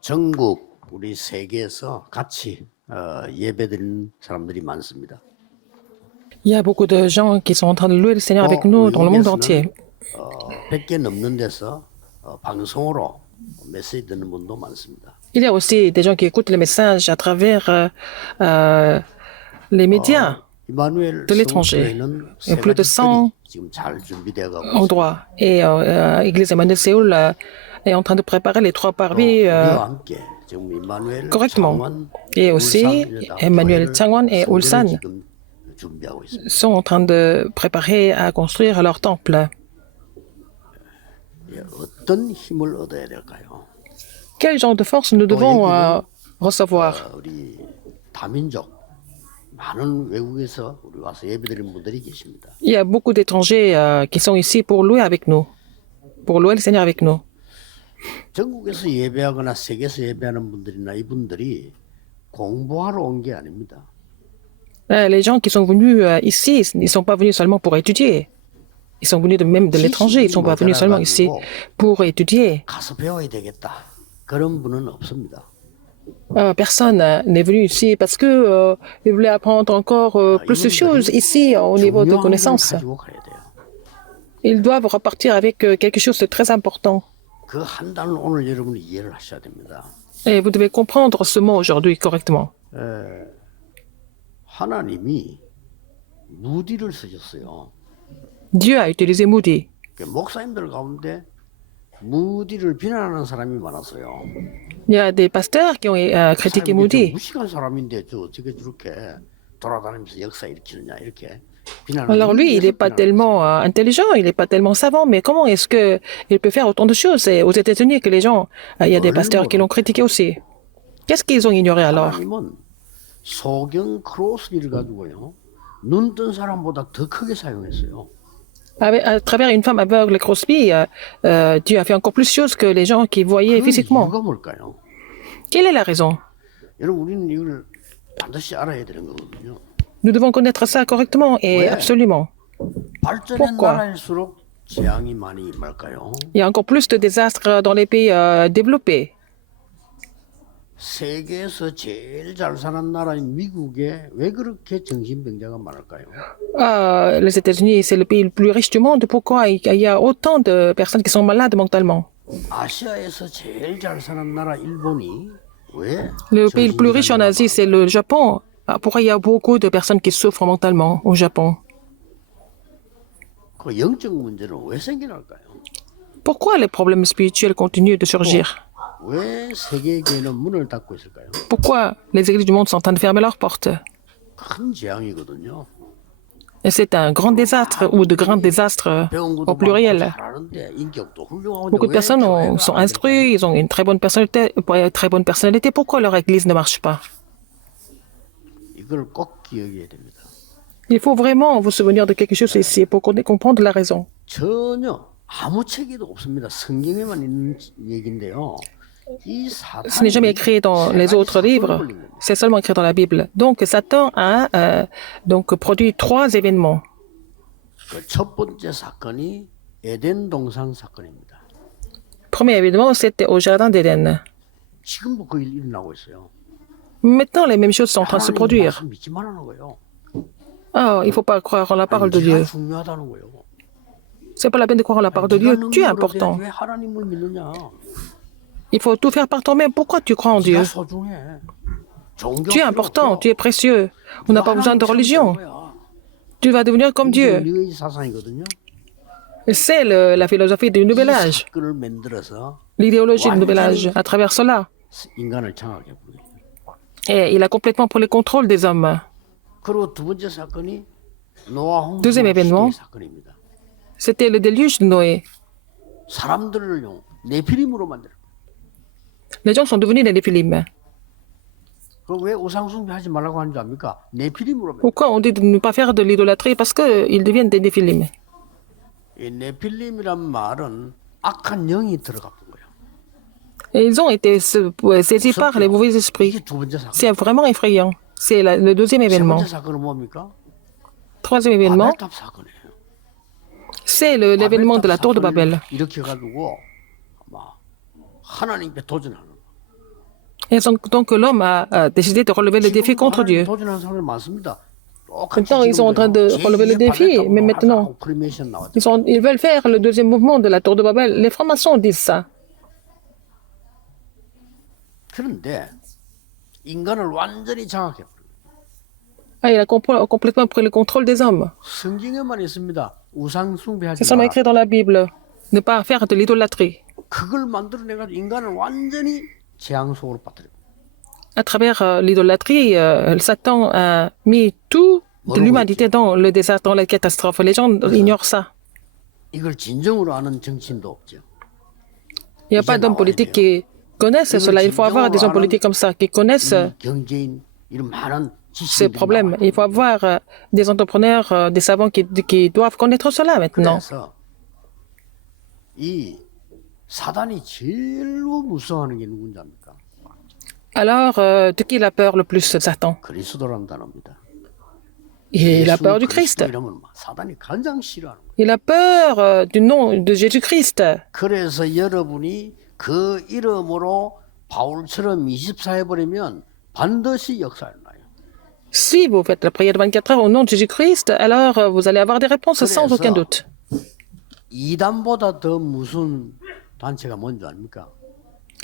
전국 우리 세계에서 같이 예배드리는 사람들이 많습니다. Il y a beaucoup de gens qui sont en train de louer le Seigneur avec nous dans le monde entier. 100개 넘는 데서 방송으로 메시지 듣는 분도 많습니다. Il y a aussi des gens qui écoutent les messages à travers les médias 이마누엘 de l'étranger. 성교회는 Il y a plus de 100 지금 잘 준비되어 가고 있습니다. endroits. Et Église Emmanuel Séoul est en train de préparer les 3 parvis 우리와 함께 지금 이마누엘 correctement. 창원, Et aussi, 울산, Emmanuel Changwon et 성교를 Ulsan 지금 준비하고 있습니다. sont en train de préparer à construire leur temple. 어떤 힘을 얻어야 될까요? Quel genre de force nous devons recevoir? 우리 다민족 많은 외국에서 우리 와서 예배드리는 분들이 계십니다. Il y a beaucoup d'étrangers qui sont ici pour louer avec nous, pour louer le Seigneur avec nous. 전국에서 예배하거나 세계에서 예배하는 분들이나 이분들이 공부하러 온 게 아닙니다. Les gens qui sont venus ici, ils ne sont pas venus seulement pour étudier. Ils sont venus même de l'étranger, ils ne sont pas venus seulement ici pour étudier. 가서 배워야 되겠다. 그런 분은 없습니다. Personne n'est venu ici parce que il voulait apprendre encore plus de choses ici au niveau de 중요한 걸 connaissances. 가지고 가야 돼요. Ils doivent repartir avec quelque chose de très important. 그 한 단을 오늘 여러분이 이해를 하셔야 됩니다. Et vous devez comprendre ce mot aujourd'hui correctement. 하나님이 무디를 쓰셨어요. Dieu a utilisé Moody. 목사님들 가운데 무디를 비난하는 사람이 많았어요. Il y a des pasteurs qui ont critiqué Moody. 무식한 사람인데 저 어떻게 저렇게 돌아다니면서 역사 일으키느냐 이렇게 비난을. Alors lui, il n'est pas tellement intelligent, il n'est pas tellement savant, mais comment est-ce qu'il peut faire autant de choses? C'est aux États-Unis que les gens, il y a des pasteurs qui l'ont critiqué aussi. Qu'est-ce qu'ils ont ignoré alors? 하나님은 소경 크로스기를 가지고요 눈 뜬 사람보다 더 크게 사용했어요. À travers une femme aveugle, Crosby, Dieu a fait encore plus de choses que les gens qui voyaient 그 physiquement. 이유가 뭘까요? Quelle est la raison? 여러분 우리는 이걸 반드시 알아야 되는 거거든요. Nous devons connaître ça correctement et Ouais. absolument. 발전된 Pourquoi? 나라일수록 재앙이 많이 임할까요? Il y a encore plus de désastres dans les pays développés. 세계에서 제일 잘 사는 나라인 미국에 왜 그렇게 정신병자가 많을까요? Les États-Unis, c'est le pays le plus riche du monde. Pourquoi il y a autant de personnes qui sont malades mentalement? 아시아에서 제일 잘 사는 나라 일본이 왜? Le pays le plus riche en Asie, c'est le Japon. Pourquoi il y a beaucoup de personnes qui souffrent mentalement au Japon? 그 영적 문제는 왜 생겨날까요? Pourquoi les problèmes spirituels continuent de surgir? 왜 세계교회는 문을 닫고 있을까요? Pourquoi les églises du monde sont en train de fermer leurs portes? 큰 재앙이거든요. Et c'est un grand désastre ou de grands désastres 배운 것도 au pluriel. 많고 잘하는데 인격도 훌륭하고 Beaucoup de personnes sont instruites, ils ont une très bonne personnalité. Pourquoi leur église ne marche pas? 이걸 꼭 기억해야 됩니다. Il faut vraiment vous souvenir de quelque chose ici pour comprendre la raison. 전혀 아무 책에도 없습니다. 성경에만 있는 얘기인데요. 이 Ce n'est jamais écrit dans les autres livres, c'est seulement écrit dans la Bible. Donc Satan a donc produit 3 événements. 첫 번째 사건이 에덴 동산 사건입니다. Premier événement, c'était au jardin d'Éden. 지금도 그 일 일어나고 있어요. Maintenant, les mêmes choses sont en train de se 하나님 produire. 말씀 믿지 말라는 거예요. Oh, il ne faut pas croire en la parole de Dieu. 네가 중요하다는 거예요. C'est pas la peine de croire en la parole de Dieu. Tu es important. 왜 하나님을 믿느냐? Il faut tout faire par toi-même. Pourquoi tu crois en Dieu? 네가 소중해. 종교 Tu es important, tu es précieux. On n'a pas besoin de religion. Tu vas devenir comme Dieu. 뉴에이지 사상이거든요. C'est la philosophie du nouvel âge, 사건을 만들어서 l'idéologie du nouvel âge. À travers cela, 인간을 장악해 버려요. et il a complètement pris le contrôle des hommes. 그리고 두 번째 사건이 노아 홍수 Deuxième événement. 시대의 사건입니다. C'était le déluge de Noé. 사람들을요 네피림으로 만들어. Les gens sont devenus des Néphilim. 그왜 우상숭배 하지 말라고 하는 줄 압니까? 네피림으로 만들어. Pourquoi on dit de ne pas faire de l'idolâtrie? Parce qu'ils deviennent des Néphilim. 이 네필림이란 말은 악한 영이 들어간 거예요. Et ils ont été saisis par les mauvais esprits. 이게 두 번째 사건. C'est vraiment effrayant. C'est le deuxième 세 événement. 번째 사건은 뭡니까? Troisième événement, 바벨탑 사건이에요. c'est l'événement de la tour de Babel. 이렇게 가지고 막 하나님께 도전하는 거. Et donc l'homme a décidé de relever le défi contre Dieu. 도전하는 사람들 많습니다. Maintenant, ils sont en train de relever le défi, mais maintenant, ils veulent faire le deuxième mouvement de la tour de Babel. Les francs-maçons disent ça. 그런데 인간을 완전히 장악해. Ah, il a complètement pris le contrôle des hommes. 성경에만 있습니다. 우상 숭배하지 C'est seulement 마라. écrit dans la Bible. Ne pas faire de l'idolâtrie. 그걸 만들어내가지고 인간을 완전히 재앙 속으로 빠뜨려. À travers l'idolâtrie, Satan a mis tout de l'humanité dans le désastre, dans la catastrophe. Les gens ignorent ça. 이걸 진정으로 아는 정치인도 없죠. Il n'y a pas d'hommes politiques qui connaissent cela. Il faut avoir des hommes politiques comme ça, qui connaissent 이 경제인 이런 많은 ces 지식인들이 problèmes. 나와요. Il faut avoir des entrepreneurs, des savants qui doivent connaître cela maintenant. 그래서 이 사단이 제일 무서워하는 게 누군지 압니까? Alors, de qui il a peur le plus, Satan? 그리스도라는 단어입니다. Il a 예수 peur du 그리스도 Christ. 이러면 사단이 가장 싫어하는 거예요. Il a peur du nom de Jésus-Christ. 그래서 여러분이 그 이름으로 바울처럼 24 해버리면 반드시 역사를 나요. Si vous faites la prière de 24 heures au nom de Jésus-Christ, alors vous allez avoir des réponses sans aucun doute. 이단보다 더 무슨 단체가 뭔지 압니까?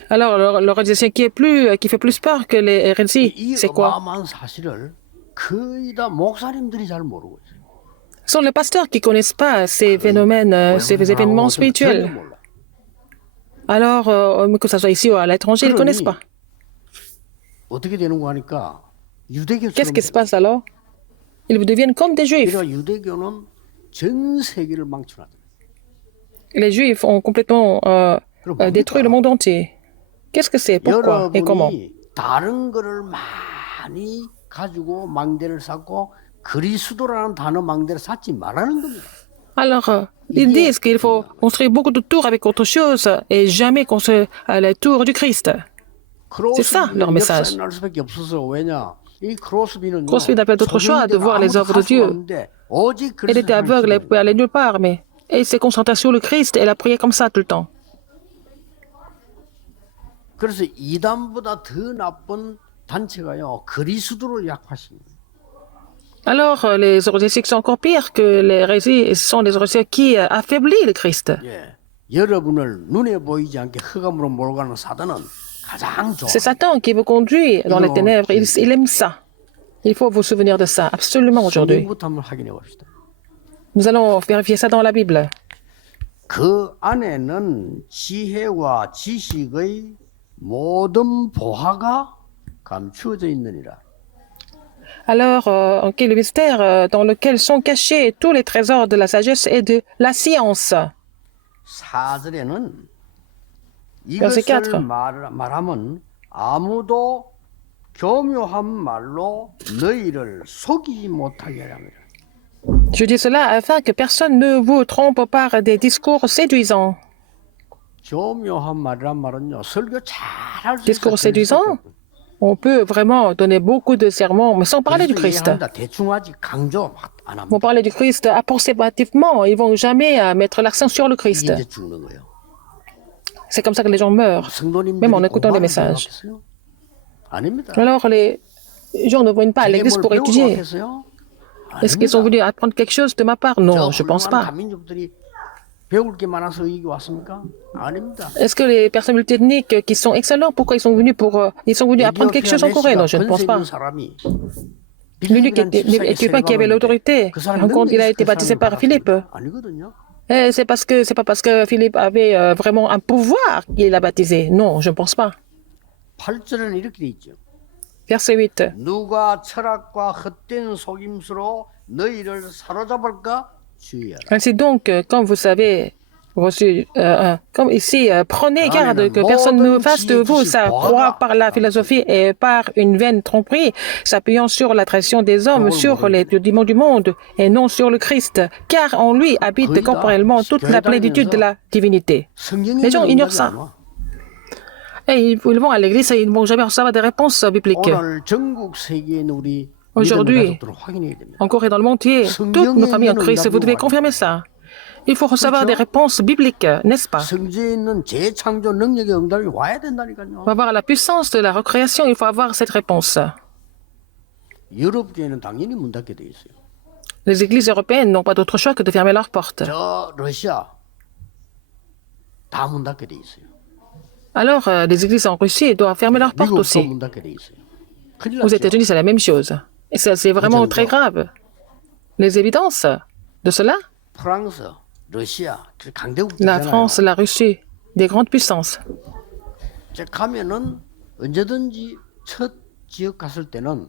Alors, l'organisation qui fait plus peur que les hérésies, 이 c'est quoi? 어마어마한 사실을 거의 다 목사님들이 잘 모르고 있어요. Ce sont les pasteurs qui ne connaissent pas ces phénomènes, ces événements spirituels. 전혀 몰라. Alors, que ce soit ici ou à l'étranger, ils ne connaissent pas. 어떻게 되는 거 하니까 유대교처럼 Qu'est-ce qui se passe alors? Ils deviennent comme des juifs. 그러니까 유대교는 전 세계를 망쳐놨다. Les juifs ont complètement détruit le monde entier. Qu'est-ce que c'est? Pourquoi et comment? 여러분이 다른 거를 많이 가지고 망대를 쌓고 그리스도라는 단어 망대를 쌓지 말라는 겁니다. Alors, ils disent qu'il faut construire beaucoup de tours avec autre chose et jamais construire la tour du Christ. C'est ça, leur message. 수밖에 없어서 왜냐? 이 크로스비는요. CrossFit n'a pas d'autre choix de voir les œuvres de Dieu. Elle était aveugle, elle ne pouvait aller nulle part, mais elle s'est concentrée sur le Christ et elle a prié comme ça tout le temps. 그래서 이단보다 더 나쁜 단체가요. 그리스도를 약화십니다. Alors, les hérésies sont encore pires que les hérésies, ce sont les hérésies qui affaiblissent le Christ. 예. 여러분을 눈에 보이지 않게 흑암으로 몰고 가는 사단은 가장 좋아. C'est Satan qui vous conduit dans les ténèbres. Il aime ça. Il faut vous souvenir de ça, absolument aujourd'hui. 성경부터 한번 확인해 봅시다. Nous allons vérifier ça dans la Bible. 그 안에는 지혜와 지식의 모든 보화가 감추어져 있느니라. Alors, quel est le mystère dans lequel sont cachés tous les trésors de la sagesse et de la science? 4절에는 Verset 이것을 4. 말하면 아무도 교묘한 말로 너희를 속이지 못하게 합니다. Je dis cela afin que personne ne vous trompe par des discours séduisants. 교묘한 말이란 말은요. 설교 잘할 수 Discours séduisants? On peut vraiment donner beaucoup de sermons, mais sans parler du Christ. 대충 하지 강조 안 Vont 합니다. parler du Christ approximativement. Ils vont jamais mettre l'accent sur le Christ. 이제 죽는 거예요. C'est comme ça que les gens meurent, 성도님들이 même en écoutant les 공부하는 messages. 줄 알았겠어요? 아닙니다. Alors, les gens ne viennent pas à 제게 l'église 뭘 pour 배우러 étudier. 왔겠어요? Est-ce qu'ils sont venus apprendre quelque chose de ma part? Non, 저 je pense 훌륭한 pas. 다민족들이 배울 게 많아서 여기 왔습니까? 아닙니다. Est-ce que les personnes multiethniques qui sont excellents, pourquoi ils sont venus ils sont venus apprendre quelque chose en Corée? Non, je ne pense pas. L'unique équipement qui avait l'autorité, il a été baptisé par Philippe. 아니거든요. Et c'est pas parce que Philippe avait vraiment un pouvoir qu'il l'a baptisé. Non, je ne pense pas. 8절에는 이렇게 돼 있죠. Verset 8. 누가 철학과 헛된 속임수로 너희를 사로잡을까 주의하라. Ainsi donc, comme vous savez, comme ici, prenez garde que personne ne fasse de vous sa proie par la philosophie et par une vaine tromperie, s'appuyant sur la tradition des hommes, sur les rudiments du monde et non sur le Christ, car en lui habite corporellement toute la plénitude de la divinité. Les gens ignorent ça. Et ils vont à l'église et ils ne vont jamais recevoir des réponses bibliques. 오늘 전국 세계에 있는 우리 Aujourd'hui, 믿음의 가족들은 확인해야 됩니다. en Corée et dans le monde entier, toutes nos familles en Christ, vous devez confirmer ça. Il faut recevoir des réponses bibliques, n'est-ce pas? 성지에 있는 재창조 능력의 응답이 와야 된다니까요. Pour avoir la puissance de la recréation, il faut avoir cette réponse. 유럽 교회는 당연히 문 닫게 돼 있어요. Les églises européennes n'ont pas d'autre choix que de fermer leurs portes. 저 러시아 다 문 닫게 돼 있어요. Alors, les églises en Russie doivent fermer leurs portes 미국도 aussi. 문 닫게 돼 있어요. 큰일 Aux 났죠. États-Unis, c'est la même chose. Et ça, c'est vraiment très grave. Les évidences de cela, 프랑스, 러시아 la 강대국들이잖아요. France, la Russie, des grandes puissances. 제 가면은 언제든지 첫 지역 갔을 때는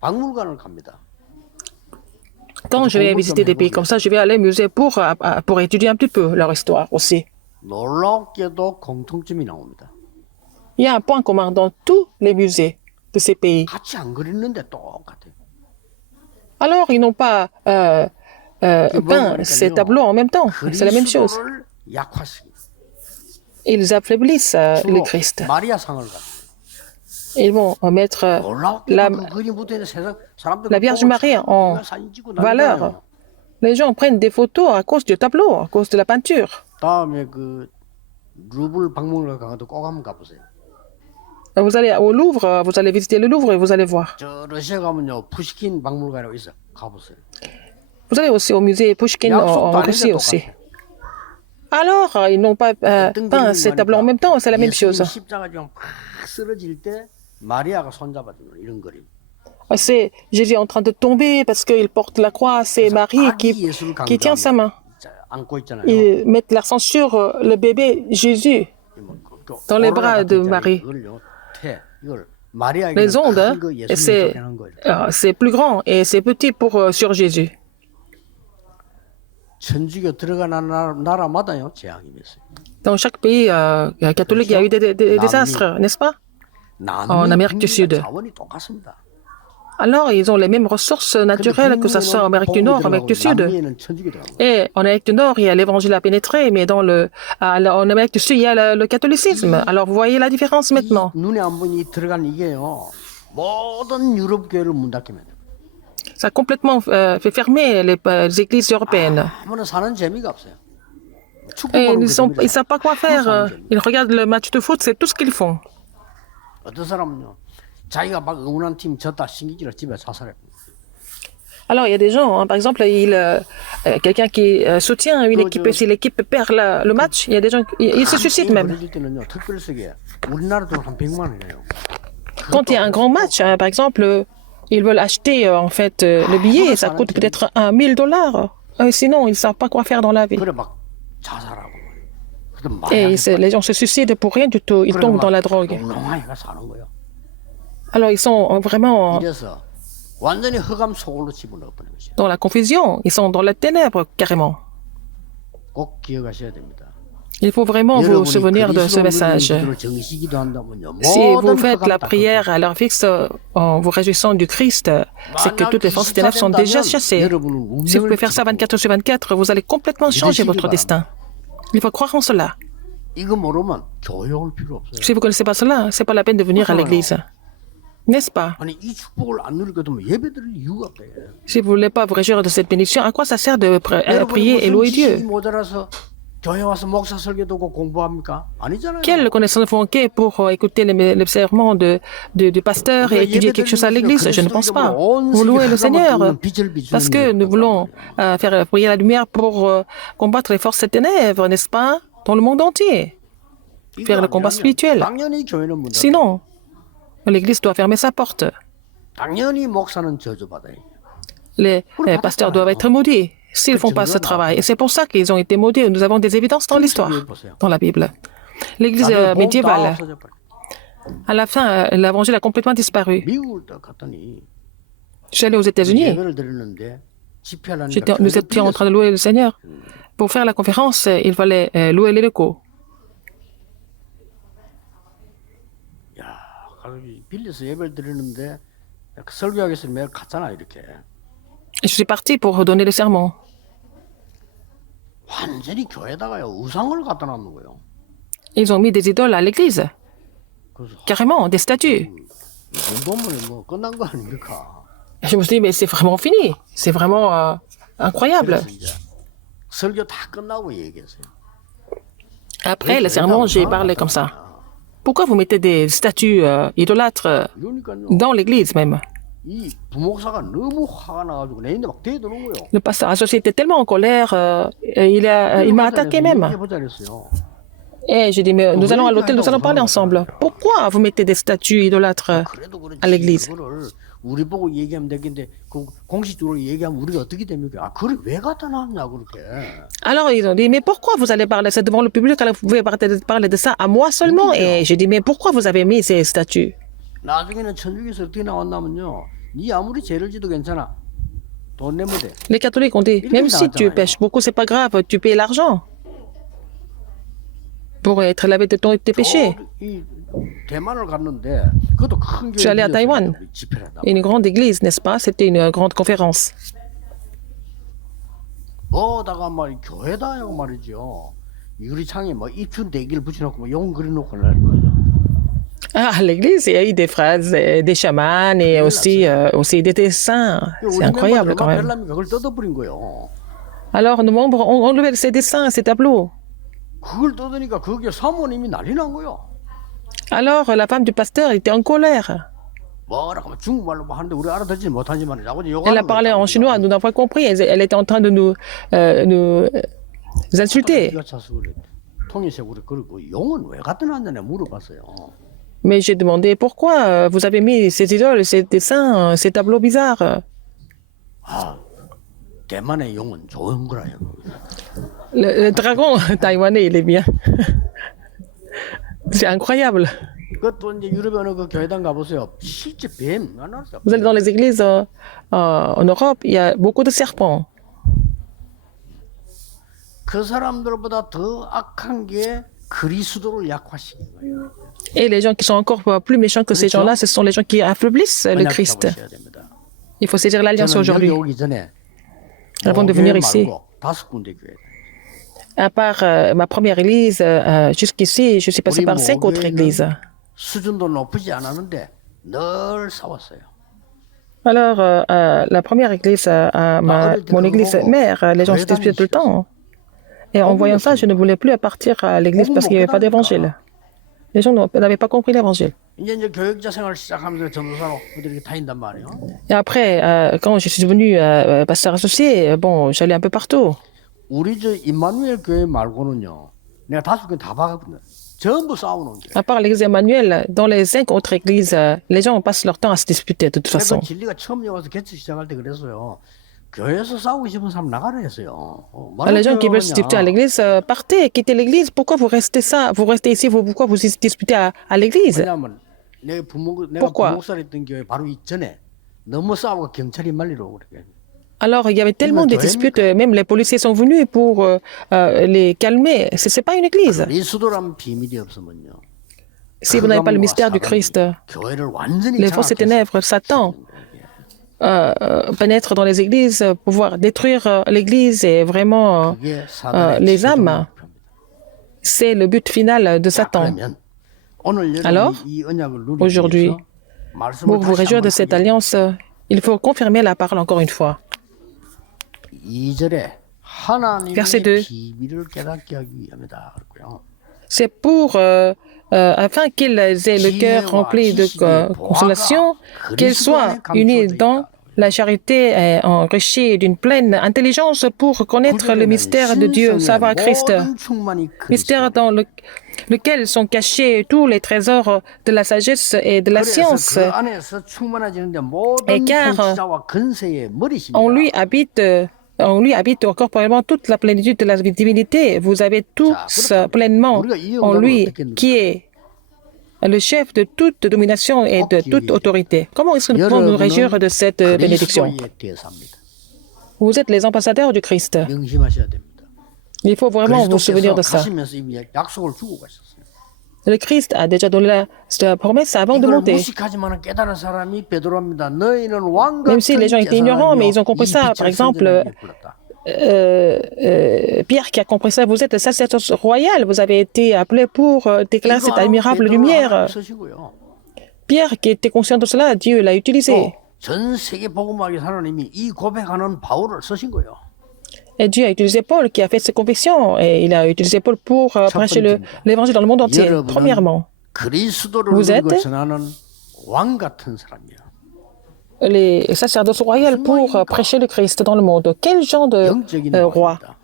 박물관을 갑니다. Quand je vais visiter des pays comme ça, je vais aller au musée pour étudier un petit peu leur histoire aussi. 놀랍게도 공통점이 나옵니다. Il y a un point commun dans tous les musées de ces pays. 같이 안 그렸는데 똑같아요. Alors, ils n'ont pas peint ces tableaux en même temps. C'est la même chose. 그리스도를 약화시킵니다. Ils affaiblissent le Christ. 마리아상을 갖고 Ils vont mettre la, 놀랍게도 그 그림 붙어있는 세상 사람들 la Vierge Marie en 사진 찍고 valeur. 난리나요. Les gens prennent des photos à cause du tableau, à cause de la peinture. 다음에 그 루블 박물관 가도 꼭 한번 가보세요. Vous allez au Louvre, vous allez visiter le Louvre et vous allez voir. 저 러시아 가면요 푸시킨 박물관이라고 있어 가보세요. Vous allez aussi au musée Pushkin en Russie aussi. Alors, ils n'ont pas peint ces tableaux en même temps, c'est la même chose. 십자가 좀 팍 쓰러질 때 마리아가 손잡아주는 이런 그림. C'est Jésus en train de tomber parce qu'il porte la croix, c'est Marie qui tient sa main. 자, 안고 있잖아요. Ils mettent l'accent sur le bébé Jésus dans les bras de Marie. 이걸요, 이걸 마리아에게 Les ondes, hein, 큰 거 et 예수님이 한 거예요. c'est plus grand et c'est petit sur Jésus. 천주교 들어가는 나라마다요 재앙이 있어요. Dans chaque pays catholique, il y a eu des désastres, n'est-ce pas? En Amérique du Sud. 자원이 똑같습니다. Alors, ils ont les mêmes ressources naturelles, que ce soit en Amérique du Nord, en Amérique du Sud. 남미에는 천주교 들어가고 Et en Amérique du Nord, il y a l'évangile à pénétrer, mais en Amérique du Sud, il y a le catholicisme. Alors, vous voyez la différence maintenant. 눈에 안 보니 들어간 이게요 모든 유럽 교회를 문 닫게 만들어요. Ça a complètement fait fermer les églises européennes. 아무나 사는 재미가 없어요. 축구 Et 보는 ils 거 ne savent pas quoi faire. Ils regardent le match de foot, c'est tout ce qu'ils font. 어떤 사람은요 자기가 막 응원한 팀 졌다 신기지를 집에 자살해. Alors, il y a des gens, hein, par exemple, quelqu'un qui soutient une équipe, et si l'équipe perd le match, il y a des gens, ils se suicident même. 벌어질 때는요 특별석에 우리나라 돈 한 100만 원이에요. Quand il y a un grand match, hein, par exemple, ils veulent acheter en fait le billet, et ça coûte peut-être $1000. Sinon, ils ne savent pas quoi faire dans la vie. 그래 막 자살하고. Et les gens se suicident pour rien du tout, ils tombent dans la drogue. 엉망이가 사는 거예요. Alors, ils sont vraiment 이래서 완전히 흑암 속으로 집어넣어 버리는 것이에요. dans la confusion, ils sont dans la ténèbre carrément. 꼭 기억하셔야 됩니다. Il faut vraiment vous souvenir de ce message. Si vous faites la prière à l'heure fixe en vous réjouissant du Christ, c'est que toutes les forces ténèbres sont déjà chassées. Si vous pouvez faire ça 24 sur 24, vous allez complètement changer votre destin. Il faut croire en cela. 이거 모르면 교회 올 필요 없어요. Si vous ne connaissez pas cela, ce n'est pas la peine de venir à l'église. N'est-ce pas? 아니 이 축복을 안 누리게 되면 예배 드릴 이유가 없다. Si vous ne voulez pas vous réjouir de cette bénédiction, à quoi ça sert de prier et louer Dieu? 모자라서 교회 와서 목사 설교 듣고 공부합니까? 아니잖아요. Quelle connaissance vous manquez pour écouter les sermons du pasteur et étudier quelque chose à l'église? Je ne pense pas. Vous louez le Seigneur parce que nous voulons faire briller la lumière pour combattre les forces ténèbres, n'est-ce pas? Dans le monde entier. Faire le combat spirituel. 당연히 교회는 문 닫아요. Sinon, l'église doit fermer sa porte. 당연히 목사는 저주받아요. Les pasteurs doivent être maudits s'ils ne font pas ce travail. Et c'est pour ça qu'ils ont été maudits. Nous avons des évidences dans l'histoire, dans la Bible. L'église médiévale, à la fin, l'évangile a complètement disparu. 미국을 갔더니 Je suis allé aux États-Unis. 예배를 드렸는데 집회하려니까 Nous étions en train de louer le Seigneur. Pour faire la conférence, il fallait louer les locaux. 야, 빌려서 예배를 드리는데 설교하기 위해서 매일 갔잖아 이렇게. Je suis parti pour donner le sermon. 완전히 교회다가요 우상을 갖다 놨는 거예요. Ils ont mis des idoles à l'église. 그래서 Carrément, des statues. 이 정도면 뭐 끝난 거 아닙니까? Je me suis dit, mais c'est vraiment fini. C'est vraiment incroyable. 그래서 이제 설교 다 끝나고 얘기했어요. Après le sermon, j'ai parlé comme ça. Pourquoi vous mettez des statues idolâtres 이러니까요. dans l'église même? 이 부목사가 너무 화가 나가지고 내인데 막 대드는 거예요. Le pasteur associé était tellement en colère, il m'a attaqué même. 해보자 그랬어요. Et j'ai dit, mais nous allons à l'hôtel, nous allons parler ensemble. Pourquoi vous mettez des statues idolâtres 그래도 그렇지. à l'église? 그거를 우리 보고 얘기하면 되겠는데 그 공식적으로 얘기하면 우리가 어떻게 됩니까? 아, 그걸 왜 갖다 놨냐 그렇게. Alors ils ont dit, mais pourquoi vous allez parler ça devant le public, alors vous pouvez parler de ça à moi seulement? Et j'ai dit, mais pourquoi vous avez mis ces statues? 나중에는 천주교에서 어떻게 나왔냐면요. 네 아무리 죄를 지도 괜찮아. 돈 내면 돼. Les catholiques ont dit, même si tu pêches beaucoup, c'est pas grave, tu payes l'argent pour être lavé de tes péchés. 이 대만을 갔는데 그것도 큰 Je suis allé à Taïwan, 집회를 한다. une grande église, n'est-ce pas? C'était une grande conférence. 다가 말 교회다요 말이죠. 유리창에 뭐 입춘 대기를 붙여놓고 뭐 용 그려놓고 날 거죠. Ah, à l'église, il y a eu des phrases, des chamans et aussi des dessins. C'est incroyable quand même. 벨람이 그걸 뜯어버린 거예요. Alors nos membres ont enlevé ces dessins, ces tableaux. 그걸 뜯으니까 거기에 사모님이 난리 난 거예요. Alors la femme du pasteur était en colère. 뭐라고 하면 중국말로 뭐 하는데 우리 알아듣지 못하지만 아버지 Elle 욕하는 a parlé 거예요. en chinois, nous n'avons pas compris. Elle était en train de nous insulter. 네가 차서 그래. 통일색으로 그리고 용은 왜 갖다 놨느냐 물어봤어요. Mais j'ai demandé pourquoi vous avez mis ces idoles, ces dessins, ces tableaux bizarres. 아, 대만의 용은 좋은 거라요. Le dragon taïwanais, il est bien. C'est incroyable. 그것도 이제 유럽에 어느 그 교회당 가보세요. 실제 뱀 안 나왔어요. Vous allez dans les églises en Europe, il y a beaucoup de serpents. 그 사람들보다 더 악한 게 그리스도를 약화시킨 거예요. Et les gens qui sont encore plus méchants que ces gens-là, ce sont les gens qui affaiblissent le Christ. 언약하고 있어야 됩니다. Il faut saisir l'alliance 저는 여기 aujourd'hui. 오기 전에 Avant de 교회 venir ici, 말고 5군데 교회. à part ma première église, jusqu'ici, je suis passé par 5 autres églises. 수준도 높지 않았는데 늘 싸웠어요. Alors, la première église, mon église mère, les gens se disputaient tout le temps. Et en voyant ça, je ne voulais plus partir à l'église parce qu'il n'y avait pas d'évangile. Les gens n'avaient pas compris l'évangile. 이제 교육자 생활 시작하면서 전도사로 이렇게 다닌단 말이에요. Et après, quand je suis devenu pasteur associé, bon, j'allais un peu partout. 우리 저 임마누엘 교회 말고는요. 내가 5개 다 봐거든요. 전부 싸우는 게. À part l'église Emmanuel, dans les 5 autres églises, les gens passent leur temps à se disputer de toute 제가 façon. 진리가 처음 와서 개척 시작할 때 그랬어요. 교회에서 싸우고 싶은 사람 나가라 했어요. Les gens qui veulent se disputer à l'église, partez, quittez l'église. Pourquoi vous restez ça? Vous restez ici, pourquoi vous disputez à l'église? 왜냐하면 내가 Pourquoi? 부목사했던 교회 바로 이전에 너무 싸우고 경찰이 말리러 그렇게. Alors, il y avait tellement de disputes, même les policiers sont venus pour les calmer. Ce n'est pas une église. 그리스도란 비밀이 없으면요. Si vous n'avez pas le mystère du Christ, 교회를 완전히 les forces et ténèbres, Satan, pénètrent dans les églises pour pouvoir détruire l'église et vraiment 그게 사단의 les 최종 âmes. 목표입니다. C'est le but final de Satan. 그러면 오늘 Alors, 이 언약을 누리기 aujourd'hui, 위해서 말씀을 Pour vous 다시 réjouir de 한번 cette 하게 alliance, il faut confirmer la parole encore une fois. 2절에 하나님의 Verset 2. 비밀을 깨닫게 하기 위함이다. 그랬고요. C'est pour, afin qu'ils aient le cœur rempli de consolation, qu'ils soient unis dans la charité et enrichis d'une pleine intelligence pour connaître le mystère de Dieu, savoir Christ, mystère dans lequel sont cachés tous les trésors de la sagesse et de la science. 그 안에서 충만해지는데 모든 Et car 통치자와 근세의 머리십니다. En lui habite corporellement toute la plénitude de la divinité. Vous avez tous pleinement en lui qui est le chef de toute domination et de toute autorité. Comment est-ce que nous pouvons nous réjouir de cette bénédiction? 그리스도의 대사입니다. Vous êtes les ambassadeurs du Christ. 명심하셔야 됩니다. Il faut vraiment vous souvenir de ça. 가시면서 이미 약속을 주고 가셨어요. Le Christ a déjà donné la promesse avant de 이걸 monter. 무식하지만 깨달은 사람이 베드로입니다. 너희는 왕 Même si les gens étaient ignorants, mais ils ont compris ça. Par exemple, Pierre qui a compris ça, vous êtes le sacerdoce royal, vous avez été appelé pour déclarer cette admirable lumière. Pierre qui était conscient de cela, Dieu l'a utilisé. 전 세계 복음화기 하나님이 이 고백하는 바울을 쓰신 거예요. Et Dieu a utilisé Paul qui a fait ses convictions et il a utilisé Paul pour prêcher l'évangile dans le monde entier. Premièrement, 그리스도를 vous 누리고 êtes 전하는 왕 같은 사람이야. les sacerdotes royaux pour prêcher le Christ dans le monde. Quel genre de 영적인 roi? 왕이다.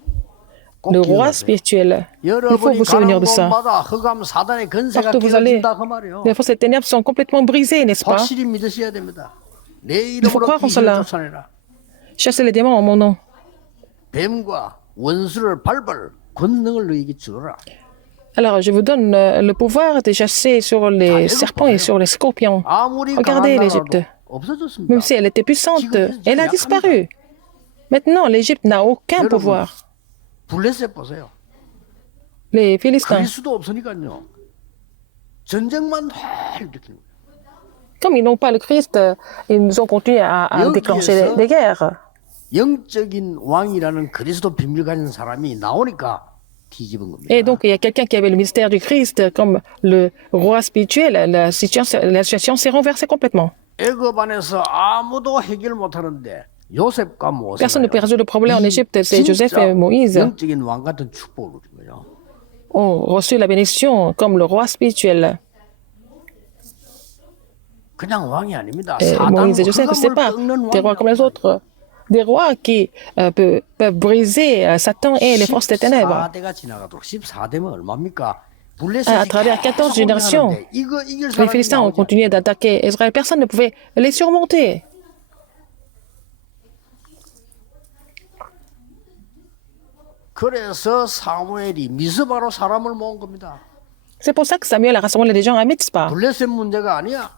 Le 꼭 roi 기억하세요. spirituel. Il faut 여러분이 vous souvenir 가는 de ça. 곳마다 흑암 사단의 근세가 Partout où vous allez, 깨어진다 그 말이에요. les forces des ténèbres sont complètement brisées, n'est-ce pas? 확실히 믿으셔야 됩니다. 내 faut 이름으로 croire en 귀신을 cela. 쫓아내라. Chassez les démons en mon nom. 뱀과 원수를 밟을 권능을 너에게 주어라. Alors, je vous donne le pouvoir de chasser sur les serpents et sur les scorpions. 아무리 Regardez 강한 l'Égypte. 나라도 없어졌습니다. Même si elle était puissante, elle a disparu. Maintenant, l'Égypte n'a aucun pouvoir. 블레셋 보세요. Les Philistins, 그리스도 없으니까요. 전쟁만 할 일으키는 거예요. comme ils n'ont pas le Christ, ils nous ont continué à déclencher des guerres. 영적인 왕이라는 그리스도 비밀 가진 사람이 나오니까 뒤집은 겁니다. Et donc, il y a quelqu'un qui avait le mystère du Christ comme le roi spirituel. La situation s'est renversée complètement. 애굽 안에서 아무도 해결 못하는데 요셉과 모세가 Personne ne peut résoudre le problème en Égypte, c'est Joseph et Moïse 영적인 왕 같은 축복을 누린 거예요. ont reçu la bénédiction comme le roi spirituel. 그냥 왕이 아닙니다. Et Moïse et Joseph, ce n'est pas des rois comme les autres. Des rois qui peuvent briser Satan et les forces des ténèbres. 14대가 지나가도록 14대면 얼마입니까? À travers 14 générations, les Philistins ont continué d'attaquer Israël. Personne ne pouvait les surmonter. 그래서 사무엘이 미스바로 사람을 모은 겁니다. C'est pour ça que Samuel a rassemblé les gens à Mitzpah. 블레셋 문제가 아니야.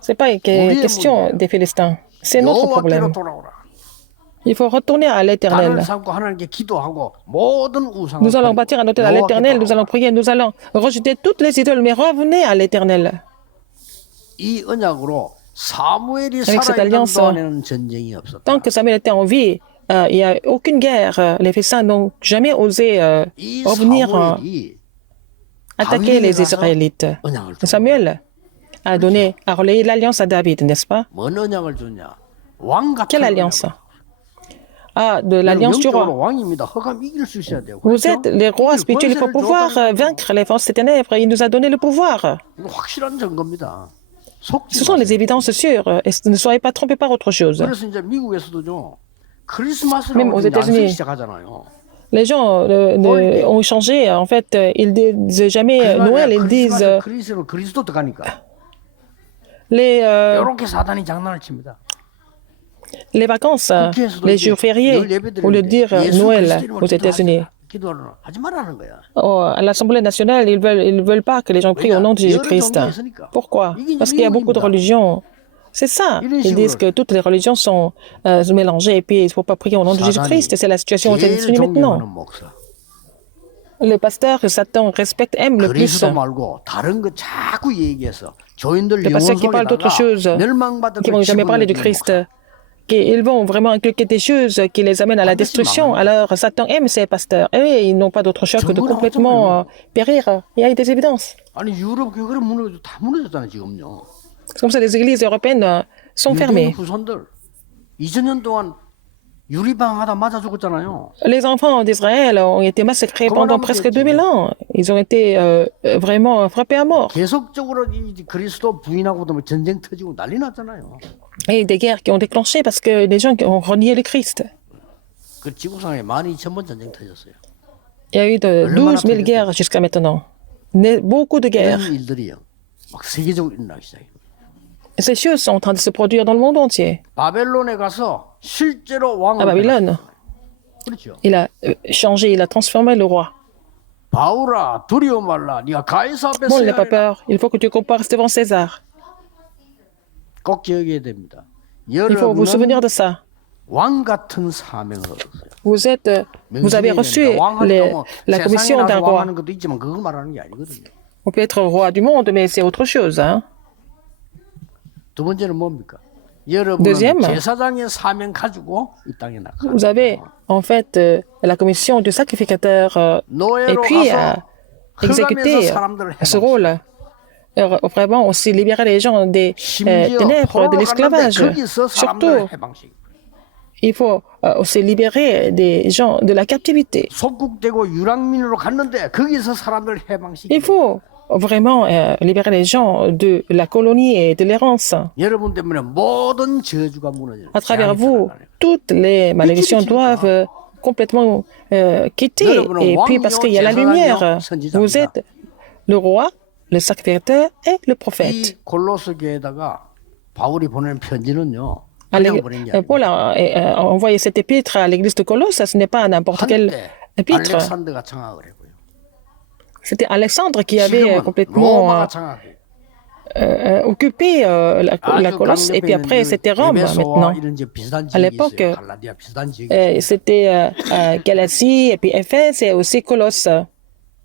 Ce n'est pas une question des Philistins. C'est notre problème. 여호와께로 돌아오라. Il faut retourner à 땅을 l'Éternel. 삼고 하나님께 기도하고 모든 우상을 Nous allons bâtir un hôtel à l'Éternel, nous allons prier, nous allons rejeter toutes les idoles, mais revenez à l'Éternel. 이 언약으로 사무엘이 Avec cette 살아있는 alliance, 동안에는 전쟁이 없었다. Tant que Samuel était en vie, il n'y a aucune guerre. Les Philistins n'ont jamais osé 이 revenir 사무엘이 attaquer les Israélites. 언약을 줬다. Samuel a relayé l'alliance à David, n'est-ce pas? 뭔 언약을 줬냐? 왕 같은 Quelle alliance? 언약을. Ah, de l'alliance du 영적으로 roi. 왕입니다. 흑암 이길 수 있어야 돼요. Vous 그렇죠? êtes les rois 이길 spirituels pour 권세를 pouvoir 줬다는 거죠. vaincre les forces des ténèbres. Il nous a donné le pouvoir. 이거 확실한 증거입니다. Ce 속지 sont les 마세요. évidences sûres. Et ne soyez pas trompés par autre chose. 그래서 이제 미국에서도요. 크리스마스를 Même aux 우리 난생 États-Unis. 시작하잖아요. Les gens ont changé. En fait, ils disent jamais Noël, ils disent 크리스마스 그리스도 들어가니까 les, 이렇게 사단이 장난을 칩니다. les vacances, 국회에서도 les 이제 jours fériés, 늘 예배 au lieu de dire 드리는데 예수 Noël 그리스도 이름으로 aux États-Unis. 기도하는 하지 말라는 거야. À l'Assemblée nationale, ils veulent pas que les gens prient au nom de Jésus-Christ. Pourquoi? Parce qu'il y a beaucoup de religions. C'est ça. Ils disent que toutes les religions sont mélangées et puis il ne faut pas prier au nom de Jésus-Christ. C'est la situation aux 제일 États-Unis 존경하는 maintenant. 목사. Le pasteur que Satan respecte, aime le plus. 그리스도 말고 다른 거 자꾸 얘기해서 교인들 Les 영혼 pasteurs qui parlent d'autre chose, 속에다가 멸망받을 qui ne vont jamais parler du Christ, ils vont vraiment inculquer des choses qui les amènent à la destruction. Alors Satan aime ces pasteurs et ils n'ont pas d'autre choix que de complètement périr. Il y a des évidences. 아니 유럽 교회를 무너져 다 무너졌잖아요 지금요. C'est comme ça les églises européennes sont fermées. 후손들 2000년 동안 유리방 하다 맞아 죽었잖아요. Les enfants d'Israël ont été massacrés pendant presque 2000 ans. Ils ont été vraiment frappés à mort. 계속적으로 이 그리스도 부인하고도 뭐 전쟁 터지고 난리 났잖아요. Et des guerres qui ont déclenché parce que les gens qui ont renié le Christ. 그 지구상에 12,000번 전쟁 터졌어요. Il y a eu de 12 000 guerres jusqu'à maintenant. Beaucoup de guerres. 이런 일들이요. 막 세계적으로 일어나기 시작해요. Ces choses sont en train de se produire dans le monde entier. 바벨론에 가서 실제로 왕을 À Babylone, 그렇죠. il a changé, il a transformé le roi. 바울아 두려워 말라. 네가 가이사 앞에 Bon, il 서야 n'a pas 하리라. peur. Il faut que tu compares devant César. 꼭 기억해야 됩니다. Il faut vous souvenir de ça. 왕 같은 사명을 얻었어요. Vous avez reçu la commission d'un roi. 왕하는 것도 있지만 그걸 말하는 게 아니거든요. On peut être roi du monde, mais c'est autre chose. Hein? 두 번째는 뭡니까? 여러분은 Deuxième. 제사장의 사명 가지고 이 땅에 나가. Vous avez en fait la commission du sacrificateur et 노예로 puis 가서 exécuter 흑암에서 사람들을 ce rôle. Vraiment aussi libérer les gens des 심지어 ténèbres de 포로로 갔는데 l'esclavage. 거기서 Surtout, 사람들을 해방시키고. il faut aussi libérer des gens de la captivité. 속국되고 유랑민으로 갔는데 거기서 사람들 Il 해방시키고 faut vraiment libérer les gens de la colonie et de l'errance. 여러분 때문에 모든 저주가 무너지는 À travers 재앙이 vous, 일어나는 거예요. toutes les malédictions doivent complètement quitter. Et puis parce qu'il y a la lumière, vous êtes le roi, le sacrificateur et le prophète. 이 골로새 교회에다가 바울이 보내는 편지는요. 그냥 보낸 게 Paul a envoyé cette épître à l'église de Colosse, ce n'est pas n'importe quelle 한때 épître. 알렉산더가 장악을 했고요. C'était Alexandre qui avait 지금은 complètement 로마가 장악해요. occupé la Colosse, et puis après c'était Rome maintenant. 이런 이제 비슷한 À 지역이 l'époque, 있어요. 갈라디아 비슷한 지역이 있어요. c'était Galatie, et puis Éphèse, et aussi Colosse.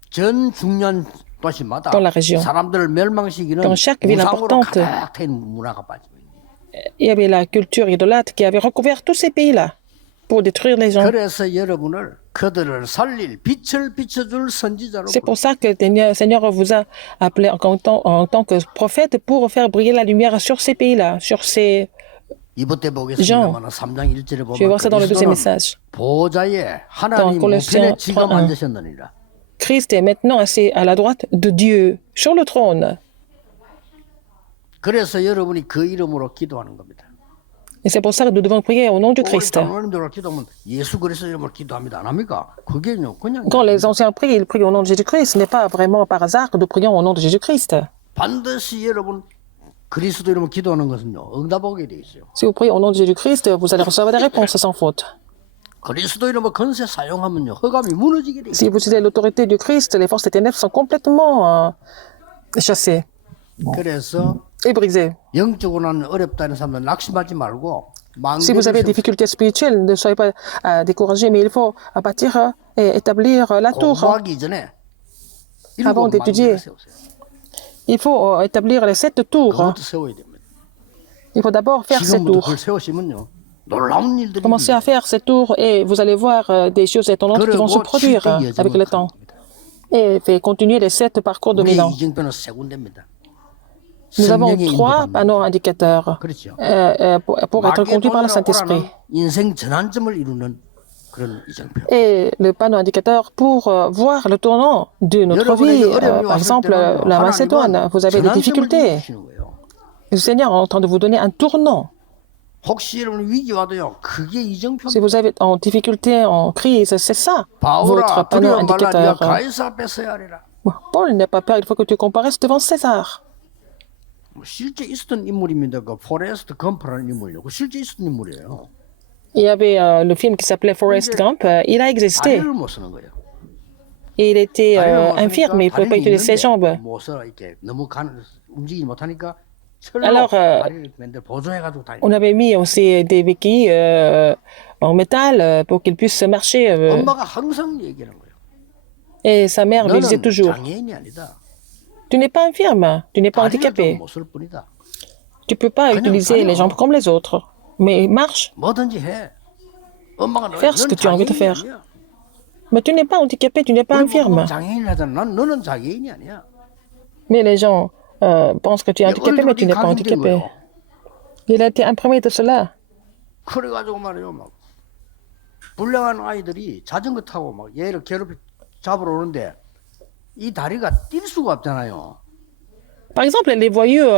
전 중요한 도시마다 Dans la région. 사람들을 멸망시키는 Dans chaque ville 우상으로 importante. 가득 된 문화가 빠지고 있는 Il y avait la culture idolâtre qui avait recouvert tous ces pays-là pour détruire les gens. 그래서 여러분을 그들을 살릴 빛을 비춰줄 선지자로 C'est pour ça que le Seigneur vous a appelé en tant que prophète pour faire briller la lumière sur ces pays-là, sur ces... 이번 때 보겠습니다만 3장 1절에 Je vais voir ça dans le deuxième 보면 message. 보좌에 하나님 Colossiens 우편에 지가 3:1. 앉으셨느니라. Christ est maintenant assis à la droite de Dieu, sur le trône. 그래서 여러분이 그 이름으로 기도하는 겁니다. Et c'est pour ça que nous devons prier au nom du 우리 Christ. 장로님들 기도하면 예수 그리스도 이름으로 기도합니다. 안 합니까? 그게요 그냥 Quand les anciens prient, ils prient au nom de Jésus-Christ. Ce n'est pas vraiment par hasard que nous prions au nom de Jésus-Christ. 반드시 여러분 그리스도 이름으로 기도하는 것은요 응답하게 돼 있어요. Si vous priez au nom de Jésus-Christ, vous allez recevoir des réponses sans faute. 그리스도 이름으로 건세 사용하면요 허감이 무너지게 돼 있어요. Si vous utilisez l'autorité du Christ, les forces des ténèbres sont complètement chassées 그래서 et brisées. 영적으로는 어렵다는 사람들 낙심하지 말고 Si vous avez des difficultés spirituelles, ne soyez pas découragés, mais il faut bâtir et établir la tour. 공부하기 전에 Avant 일곱 d'étudier, 망대를 세우세요. il faut établir les 7 tours. 그것도 세워야 됩니다. Il faut d'abord faire ces 지금부터 tours. 그걸 세우시면요 놀라운 일들이 Commencez à faire ces tours et vous allez voir des choses étonnantes qui vont se produire avec le temps. Et fait continuer les 7 parcours 우리 dominants. 이정표는 세 군데입니다. Nous avons 성령의 3 인도받는 panneaux indicateurs 그렇죠. pour être conduits par le 마게도니라 Saint-Esprit. 오라는 인생 전환점을 이루는 그런 이정표. Et le panneau indicateur pour voir le tournant de notre vie. Par exemple, la Macédoine, vous avez des difficultés. Le Seigneur est en train de vous donner un tournant. 혹시 여러분 위기 와도요 그게 이정표. Si vous avez en difficulté, en crise, c'est ça, votre 바울아 panneau 두려워 말라 네가 indicateur. 가이사 앞에 서야 하리라. Paul n'a pas peur, il faut que tu comparaisses devant César. 실제 있었던 인물입니다. 그 포레스트 검프라는 인물이요. 그 실제 있었던 인물이에요. Il y avait le film qui s'appelait Forrest Gump. Il a existé. 다리를 못 쓰는 거예요. Et il était 다리를 못 infirme, il ne pouvait pas 다리는 utiliser ses 있는데 jambes. 못 써. 이렇게 너무 움직이지 못하니까 철로 Alors, 다리를 맨날 보조해가지고 다니. On avait mis aussi des béquilles en métal pour qu'il puisse marcher. 엄마가 항상 얘기하는 거예요. Et sa mère lui disait 너는 toujours, 장애인이 아니다. tu n'es pas infirme, tu n'es pas 다리를 handicapé. 좀못쓸 뿐이다. Tu ne peux pas utiliser les jambes comme les autres. Mais marche. 뭐든지 해. 엄마가 Faire ce que tu as envie de faire. 아니야. Mais tu n'es pas handicapé, tu n'es pas 우리 보고 infirme. 장애인이라잖아. 너는 장애인이 아니야. Mais les gens pensent que tu es handicapé, mais tu n'es pas handicapé. Il a été imprimé de cela. 그래가지고 말이요, 막 불량한 아이들이 자전거 타고 막 얘를 잡으러 오는데 이 다리가 뛸 수가 없잖아요. Par exemple, les voyous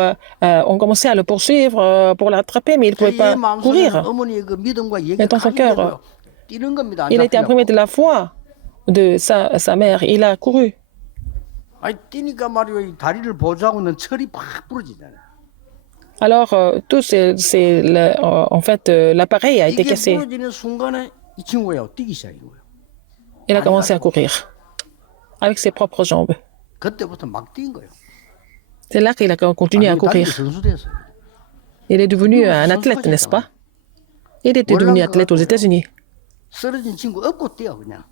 ont commencé à le poursuivre pour l'attraper, mais il ne pouvait 얘 pas 마음속에 courir. 어머니의 그 믿음과 Mais 얘기가 dans son cœur, 뛰는 겁니다. 안 il a été imprimé 잡히려고. de la foi de sa mère. Il a couru. 아니 뛰니까 말이요, 이 다리를 보조하고 있는 철이 팍 부러지잖아요. Alors, en fait, l'appareil a été 이게 cassé. 부러지는 순간에 이 친구가요 뛰기 시작한 거예요. Il a commencé à courir avec ses propres jambes. 그때부터 막 뛴 거예요. C'est là qu'il a continué à 달리기 courir. 선수 됐어요. Il est devenu un athlète, n'est-ce pas? Il était devenu athlète aux États-Unis. 쓰러진 친구 업고 뛰어 그냥.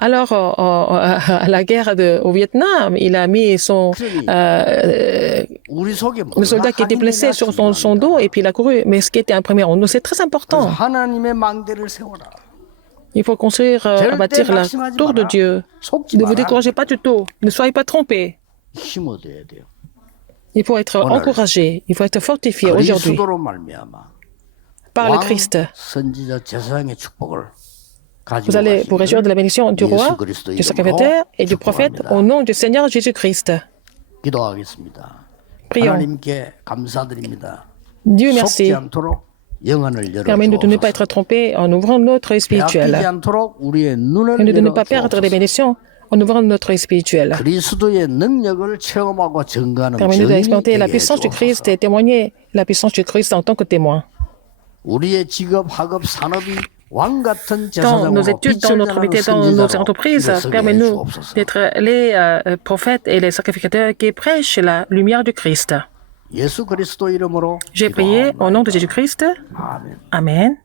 Alors, à la guerre au Vietnam, il a mis 우리 속에 le soldat qui était blessé sur son dos et puis il a couru. Mais ce qui était imprimé en nous, c'est très important. 하나님의 망대를 세워라. Il faut construire, bâtir la tour de Dieu. Ne vous découragez pas du tout. Ne soyez pas trompés. 힘 얻어야 돼요. Il faut être encouragé. Il faut être fortifié aujourd'hui. 그리스도로 말미암아 par le Christ. 선지자 제사장의 축복을 Vous allez vous réjouir de la bénédiction du roi, du sacrificateur et du prophète au nom du Seigneur Jésus-Christ. 기도하겠습니다. Prions. 하나님께 감사드립니다. Dieu 속지 merci. 않도록 영안을 Permets-nous de ne pas 열어주옵소서. être trompés en ouvrant notre œil 빼앗기지 spirituel. 않도록 우리의 눈을 Et de ne pas perdre les 열어주옵소서. bénédictions en ouvrant notre œil spirituel. 그리스도의 능력을 체험하고 증거하는 Permets-nous 증인이 d'expérimenter la 되게 puissance du Christ 해주옵소서. et témoigner la puissance du Christ en tant que témoin. 우리의 직업, 학업, 산업이 왕 같은 Dans nos 제사장으로 études, dans notre métier, dans nos entreprises, permets-nous d'être les prophètes et les sacrificateurs qui prêchent la lumière du Christ. 예수 그리스도 이름으로 J'ai prié au nom de Jésus-Christ. 아멘. Amen.